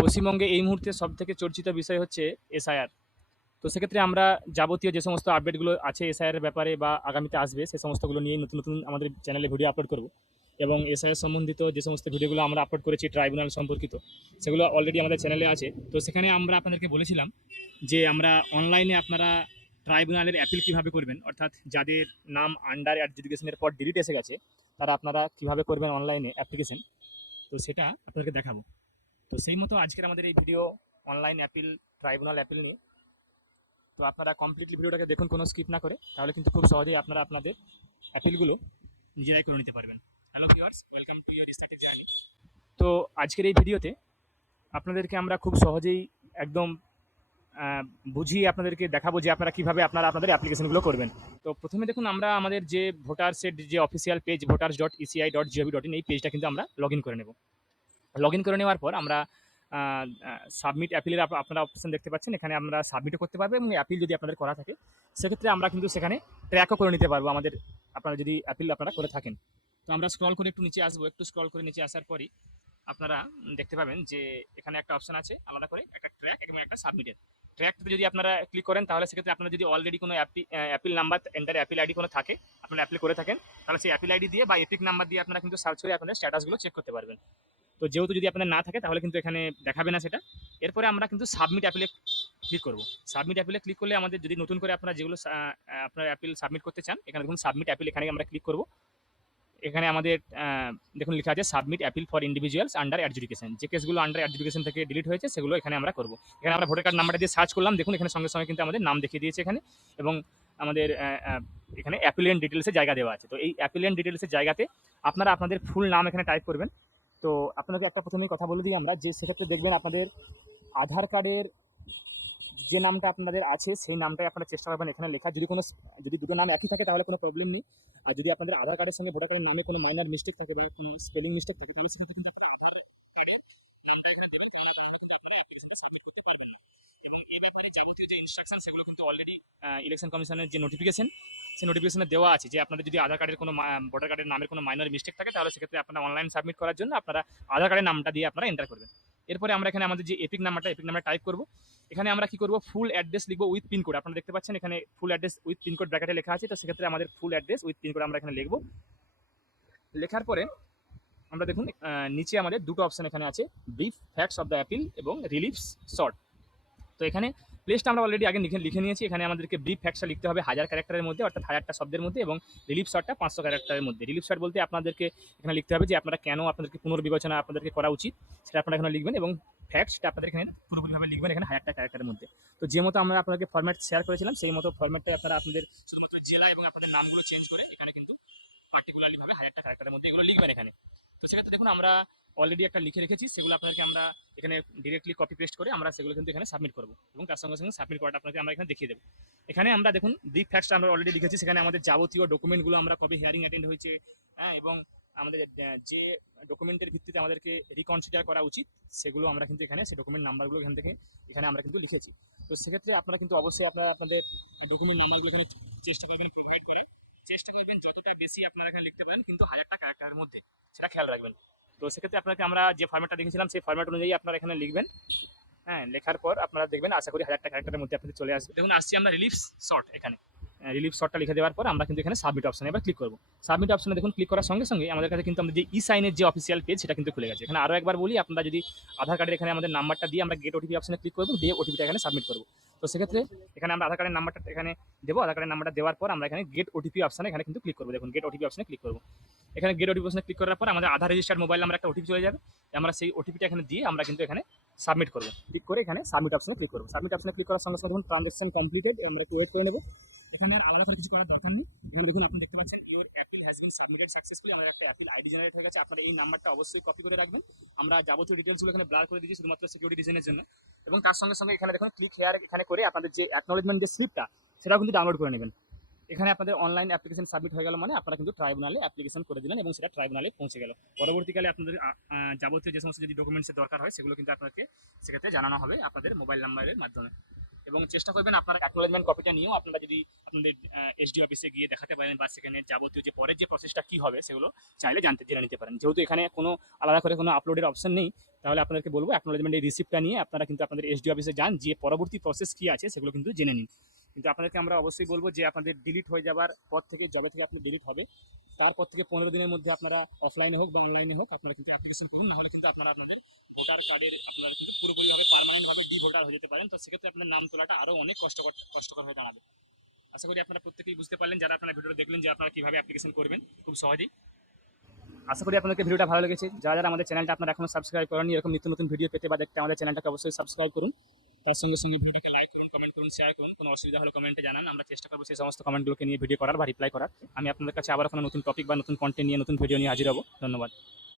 পশ্চিমবঙ্গে এই মুহূর্তে সবথেকে চর্চিত বিষয় হচ্ছে এসআইআর। তো সেক্ষেত্রে আমরা যাবতীয় যে সমস্ত আপডেটগুলো আছে এসআইআর এর ব্যাপারে বা আগামীতে আসবে সে সমস্তগুলো নিয়ে নতুন নতুন আমাদের চ্যানেলে ভিডিও আপলোড করব। এবং এসআইআর সম্বন্ধিত যে সমস্ত ভিডিওগুলো আমরা আপলোড করেছি ট্রাইব্যুনাল সম্পর্কিত, সেগুলো অলরেডি আমাদের চ্যানেলে আছে। তো সেখানে আমরা আপনাদেরকে বলেছিলাম যে আমরা অনলাইনে আপনারা ট্রাইব্যুনালের অ্যাপিল কীভাবে করবেন, অর্থাৎ যাদের নাম আন্ডার অ্যাডজুডিকেশনের পর ডিলিট এসে গেছে তারা আপনারা কীভাবে করবেন অনলাইনে অ্যাপ্লিকেশন, তো সেটা আপনাদেরকে দেখাবো। তো সেই মতো আজকের আমাদের এই video online appeal, tribunal appeal নিয়ে। তো আপনারা কমপ্লিটলি ভিডিওটাকে দেখুন কোনো স্কিপ না করে, তাহলে কিন্তু খুব সহজেই আপনারা আপনাদের অ্যাপিলগুলো নিজেরাই করে নিতে পারবেন। Hello viewers, welcome to your started journey. তো আজকের এই ভিডিওতে আপনাদেরকে আমরা খুব সহজেই একদম বুঝিয়ে আপনাদেরকে দেখাবো যে আপনারা কীভাবে আপনাদের অ্যাপ্লিকেশনগুলো করবেন। তো প্রথমে দেখুন, আমরা আমাদের যে ভোটার্সের যে অফিসিয়াল পেজ voters.eci.gov.in, এই পেজটা কিন্তু আমরা লগ ইন করে নেব। লগ ইন করে নেওয়ার পর আমরা সাবমিট অ্যাপিলের আপনারা অপশন দেখতে পাচ্ছেন, এখানে আমরা সাবমিটও করতে পারবো এবং অ্যাপিল যদি আপনাদের করা থাকে সেক্ষেত্রে আমরা কিন্তু সেখানে ট্র্যাকও করে নিতে পারবো আমাদের, আপনারা যদি অ্যাপিল আপনারা করে থাকেন। তো আমরা স্ক্রল করে একটু নিচে আসবো, একটু স্ক্রল করে নিচে আসার পরই আপনারা দেখতে পাবেন যে এখানে একটা অপশন আছে আলাদা করে, একটা ট্র্যাক এবং একটা সাবমিটের। ট্র্যাকটাতে যদি আপনারা ক্লিক করেন তাহলে সেক্ষেত্রে আপনারা যদি অলরেডি কোনো appeal number enter appeal ID কোনো থাকে, আপনারা অ্যাপ্লাই করে থাকেন, তাহলে সেই অ্যাপিল আইডি দিয়ে বা এপিক নাম্বার দিয়ে আপনারা কিন্তু সার্চ করে আপনাদের স্ট্যাটাসগুলো চেক করতে পারবেন। তো যেহেতু যদি আপনাদের না থাকে তাহলে কিন্তু এখানে দেখাবে না সেটা। এরপরে আমরা কিন্তু সাবমিট অ্যাপিলে ক্লিক করব। সাবমিট অ্যাপিলে ক্লিক করলে আমাদের যদি নতুন করে আপনারা যেগুলো আপনার অ্যাপিল সাবমিট করতে চান, এখানে দেখুন সাবমিট অ্যাপিল, এখানে আমরা ক্লিক করব। এখানে আমাদের দেখুন লেখা আছে submit appeal for individuals under adjudication. যে কেসগুলো আন্ডার অ্যাডজুডিকেশন থেকে ডিলিট হয়েছে সেগুলো এখানে আমরা করব। এখানে আমরা ভোটার কার্ড নাম্বারটা দিয়ে সার্চ করলাম, দেখুন এখানে সঙ্গে সঙ্গে কিন্তু আমাদের নাম দেখিয়ে দিয়েছে এখানে, এবং আমাদের এখানে অ্যাপিলেন্ট ডিটেলসের জায়গা দেওয়া আছে। তো এই অ্যাপিলেন্ট ডিটেলসের জায়গাতে আপনারা আপনাদের ফুল নাম এখানে টাইপ করবেন। তো আপনাকে একটা প্রথমেই কথা বলে দিই আমরা, যে সেক্ষেত্রে দেখবেন আপনাদের আধার কার্ডের যে নামটা আপনাদের আছে সেই নামটাই আপনারা চেষ্টা করবেন এখানে লেখা। যদি দুটো নাম একই থাকে তাহলে কোনো প্রবলেম নেই। আর যদি আপনাদের আধার কার্ডের সঙ্গে ভোটার কার্ডের নামে কোনো মাইনর মিস্টেক থাকে বা স্পেলিং মিস্টেক থাকে তাহলে সেক্ষেত্রে কিন্তু যাবতীয় যে ইনস্ট্রাকশন সেগুলো কিন্তু অলরেডি ইলেকশন কমিশনের যে নোটিফিকেশন, সেই নোটিফিকেশনে দেওয়া আছে যে আপনাদের যদি আধার কার্ডের কোনো ভোটার কার্ডের নামের কোনো মাইনর মিস্টেক থাকে তাহলে সেক্ষেত্রে আপনারা অনলাইন সাবমিট করার জন্য আপনারা আধার কার্ডের নামটা দিয়ে আপনারা এন্টার করবেন। এরপরে আমরা এখানে আমাদের যে এপিক নাম্বার টাইপ করব। এখানে আমরা কি করব, ফুল অ্যাড্রেস লিখবো উইথ পিনকোড। আপনারা দেখতে পাচ্ছেন এখানে ফুল অ্যাড্রেস উইথ পিনকোড ব্র্যাকেটে লেখা আছে। তো সেক্ষেত্রে আমাদের ফুল অ্যাড্রেস উইথ পিনকোড আমরা এখানে লিখবো। লেখার পরে আমরা দেখুন নিচে আমাদের দুটো অপশন এখানে আছে, brief facts of the appeal এবং রিলিফস শর্ট। তো এখানে প্লেসটা আমরা অলরেডি আগে লিখে নিয়েছি। এখানে আমাদেরকে ব্রিফ ফ্যাক্টসটা লিখতে হবে 1000 ক্যারেক্টারের মধ্যে, অর্থাৎ 1000টা শব্দের মধ্যে, এবং রিলিফ শর্টটা 500 ক্যারেক্টারের মধ্যে। রিলিফ শর্ট বলতে আপনাদেরকে এখানে লিখতে হবে যে আপনারা কেন আপনাদেরকে পুনর্বিবেচনা আপনাদেরকে করা উচিত সেটা আপনারা এখানে লিখবেন, এবং ফ্যাক্টসটা আপনাদের এখানে পুরোপুরিভাবে লিখবেন এখানে 1000টা ক্যারেক্টারের মধ্যে। তো যে মতো আমরা আপনাকে ফরম্যাট শেয়ার করেছিলাম সেই মতো ফরম্যাটটা আপনারা আপনাদের শুধুমাত্র জেলা এবং আপনাদের নামগুলো চেঞ্জ করে এখানে কিন্তু পার্টিকুলারলি ভাবে 1000টা ক্যারেক্টারের মধ্যে এগুলো লিখবেন এখানে। তো সেক্ষেত্রে দেখুন আমরা অলরেডি একটা লিখে রেখেছি, সেগুলো আপনাদেরকে আমরা এখানে ডিরেক্টলি কপি পেস্ট করে আমরা সেগুলো কিন্তু এখানে সাবমিট করবো, এবং তার সঙ্গে সঙ্গে সাবমিট করাটা আপনাকে আমরা এখানে দেখিয়ে দেবো। এখানে আমরা দেখুন ব্রিফ ফ্যাক্টসটা আমরা অলরেডি লিখেছি, সেখানে আমাদের যাবতীয় ডকুমেন্টগুলো আমরা কবে হিয়ারিং অ্যাটেন্ড হয়েছে, হ্যাঁ, এবং আমাদের যে ডকুমেন্টের ভিত্তিতে আমাদেরকে রিকনসিডার করা উচিত সেগুলো আমরা কিন্তু এখানে সেই ডকুমেন্ট নাম্বারগুলো এখানে আমরা কিন্তু লিখেছি। তো সেক্ষেত্রে আপনারা কিন্তু অবশ্যই আপনাদের ডকুমেন্ট নাম্বারগুলো এখানে চেষ্টা করবেন প্রোভাইড করার, চেষ্টা করবেন যতটা বেশি আপনারা এখানে লিখতে পারেন, কিন্তু 1000টা ক্যারেক্টারের মধ্যে, সেটা খেয়াল রাখবেন। তো সেক্ষেত্রে আপনাকে আমরা যে ফরম্যাটটা দেখেছিলাম সেই ফরম্যাট অনুযায়ী আপনারা এখানে লিখবেন। হ্যাঁ, লেখার পর আপনারা দেখবেন আশা করি 1000টা ক্যারেক্টারের মধ্যে আপনাদের চলে আসবে। দেখুন আসছি আমরা রিলিফ শর্ট, এখানে রিলিফ শর্টটা লিখে দেওয়ার পর আমরা কিন্তু এখানে সাবমিট অপশনে এবার ক্লিক করবো। সাবমিট অপশনে দেখুন ক্লিক করার সঙ্গে সঙ্গে আমাদের কাছে কিন্তু আমাদের যে ই সাইনের যে অফিসিয়াল পেজ সেটা কিন্তু খুলে গেছে। এখানে আরও একবার বলি, আপনারা যদি আধার কার্ডের এখানে আমাদের নাম্বারটা দিয়ে আমরা গেট ওটিপি অপশনে ক্লিক করবো, দিয়ে ওটিপিটা এখানে সাবমিট করবো। তো সেক্ষেত্রে এখানে আমরা আধার কার্ডের নাম্বারটা এখানে দেবো, আধার কার্ডের নাম্বারটা দেওয়ার পর আমরা এখানে গেট ওটিপি অপশনে এখানে কিন্তু ক্লিক করবো। দেখুন গেট ওটিপি অপশনে ক্লিক করবো। এখানে গেট ওটিপি অপশনে ক্লিক করার পর আমাদের আধার রেজিস্টার্ড মোবাইল নাম্বার একটা ওটিপি চলে যাবে। আমরা সেই ওটিপিটা এখানে দিয়ে আমরা কিন্তু এখানে সাবমিট করবো। ক্লিক করে এখানে সাবমিট অপশনে ক্লিক করবো। সাবমিট অপশনে ক্লিক করার সঙ্গে সঙ্গে দেখুন ট্রানজাকশন কমপ্লিটেড, আমরা একটু ওয়েট করে নেবো। এখানে আর আলাদা করে কিছু করার দরকার নেই। এখানে দেখুন আপনি দেখতে পাচ্ছেন your appeal has been submitted successfully, আমাদের একটা অ্যাপিল আইডি জেনারেট হয়ে গেছে। আপনার এই নাম্বারটা অবশ্যই কপি করে রাখবেন। আমরা যাবতীয় ডিটেলসগুলো এখানে ব্লার করে দিয়েছি শুধুমাত্র সিকিউরিটি রিজনের জন্য। এবং তার সঙ্গে সঙ্গে এখানে দেখুন ক্লিক হেয়ার এখানে করে আপনাদের যে অ্যাকনোলেজমেন্ট যে স্লিপটা সেটাও কিন্তু ডাউনলোড করে নেবেন। এখানে আপনাদের অনলাইন অ্যাপ্লিকেশন সাবমিট হয়ে গেল, মানে আপনারা কিন্তু ট্রাইব্যুনালে অ্যাপ্লিকেশন করে দিলেন এবং সেটা ট্রাইব্যুনালে পৌঁছে গেল। পরবর্তীকালে আপনাদের যাবতীয় যে সমস্ত যদি ডকুমেন্টসের দরকার হয় সেগুলো কিন্তু আপনাকে সেক্ষেত্রে জানানো হবে আপনাদের মোবাইল নাম্বারের মাধ্যমে। এবং চেষ্টা করবেন আপনার অ্যাকনোলেজমেন্ট কপিটা নিয়েও আপনারা যদি আপনাদের এসডি অফিসে গিয়ে দেখাতে পারেন বা সেখানে যাবতীয় যে পরের যে প্রসেসটা কী হবে সেগুলো চাইলে জেনে নিতে পারেন। যেহেতু এখানে কোনো আলাদা করে কোনো আপলোডের অপশন নেই, তাহলে আপনাদেরকে বলবো অ্যাকনোলেজমেন্ট এই রিসিপ্টটা নিয়ে আপনারা কিন্তু আপনাদের এসডি অফিসে যান, যে পরবর্তী প্রসেস কী আছে সেগুলো কিন্তু জেনে নিন। কিন্তু আপনাদেরকে আমরা অবশ্যই বলবো যে আপনাদের ডিলিট হয়ে যাওয়ার পর থেকে, যবে থেকে আপনি ডিলিট হবে তারপর থেকে 15 দিনের মধ্যে আপনারা অফলাইনে হোক বা অনলাইনে হোক আপনারা কিন্তু অ্যাপ্লিকেশন করুন, নাহলে কিন্তু আপনারা আপনাদের ভোটার কার্ডের আপনারা কিন্তু পুরোপুরিভাবে পার্মানেন্টভাবে ভোটার হয়ে যেতে পারেন। তো সেক্ষেত্রে আপনার নাম তোলাটা আরও অনেক কষ্টকর হয়ে দাঁড়াবে। আশা করি আপনারা প্রত্যেকেই বুঝতে পারলেন, যারা আপনারা ভিডিওটা দেখলেন, যে আপনারা কীভাবে অ্যাপ্লিকেশন করবেন খুব সহজেই। আশা করি আপনাদেরকে ভিডিওটা ভালো লেগেছে। যারা আমাদের চ্যানেলটা আপনারা এখনো সাবস্ক্রাইব করেননি, এরকম নিত্য নতুন ভিডিও পেতে বা দেখতে আমাদের চ্যানেলটাকে অবশ্যই সাবস্ক্রাইব করুন। তার সঙ্গে ভিডিওটাকে লাইক করুন, কমেন্ট করুন, শেয়ার করুন। কোনো অসুবিধা হলে কমেন্টে জানান, আমরা চেষ্টা করবো সেই সমস্ত কমেন্টগুলোকে নিয়ে ভিডিও করার বা রিপ্লাই করার। আমি আপনাদের কাছে আবার কোনো নতুন টপিক বা নতুন কন্টেন্ট নিয়ে, নতুন ভিডিও নিয়ে হাজির হব। ধন্যবাদ।